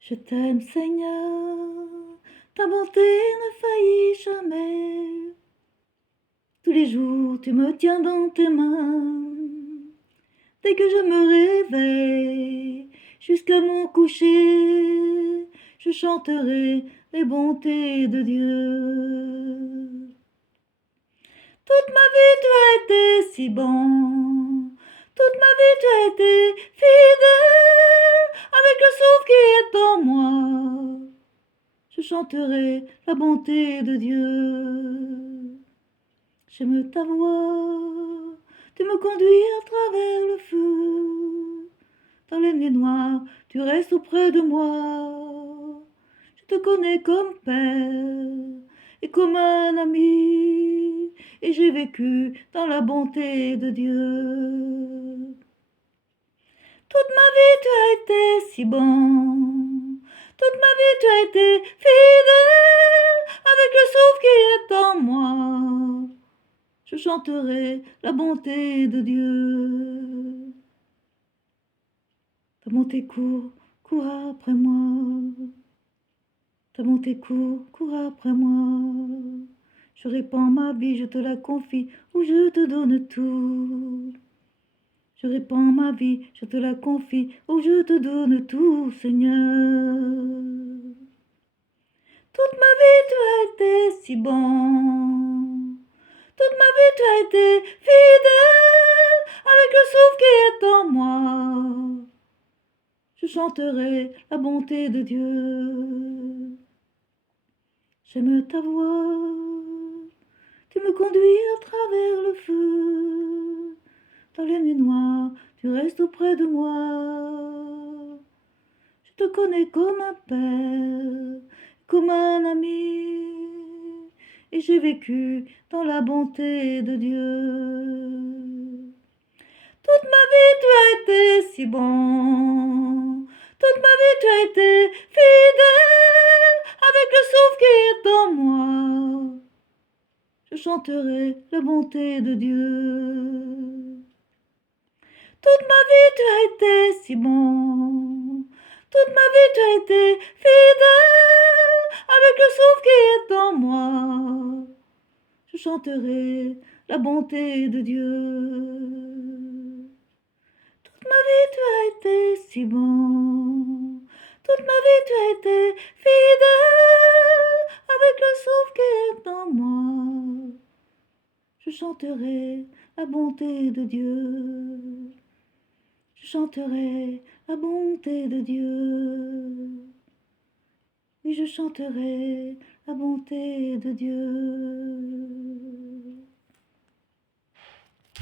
Je t'aime, Seigneur, ta bonté ne faillit jamais. Tous les jours, tu me tiens dans tes mains. Dès que je me réveille, jusqu'à mon coucher, je chanterai les bontés de Dieu. Toute ma vie, tu as été si bon. Toute ma vie, tu as été fidèle. Avec le souffle qui est en moi, je chanterai la bonté de Dieu. J'aime ta voix, tu me conduis à travers le feu. Dans les nuits noires, tu restes auprès de moi. Je te connais comme père et comme un ami, et j'ai vécu dans la bonté de Dieu. Toute ma vie, tu as été si bon. Toute ma vie, tu as été fidèle. Avec le souffle qui est en moi, je chanterai la bonté de Dieu. Ta bonté court, court après moi. Ta bonté court, court après moi. Je répands ma vie, je te la confie, ou je te donne tout. Je répands ma vie, je te la confie, ou je te donne tout, Seigneur. Toute ma vie, tu as été si bon. Toute ma vie, tu as été fidèle. Avec le souffle qui est en moi, je chanterai la bonté de Dieu. J'aime ta voix, tu me conduis à travers le feu. Dans les nuits noires, tu restes auprès de moi. Je te connais comme un père, comme un ami, et j'ai vécu dans la bonté de Dieu. Toute ma vie, tu as été si bon. Toute ma vie, tu as été fidèle. Avec le souffle qui est en moi, je chanterai la bonté de Dieu. Toute ma vie, tu as été si bon. Toute ma vie, tu as été fidèle. Avec le souffle qui est en moi, je chanterai la bonté de Dieu. Toute ma vie, tu as été si bon. Toute ma vie, tu as été fidèle. Avec le souffle qui est en moi, je chanterai la bonté de Dieu. Je chanterai la bonté de Dieu. Oui, je chanterai la bonté de Dieu.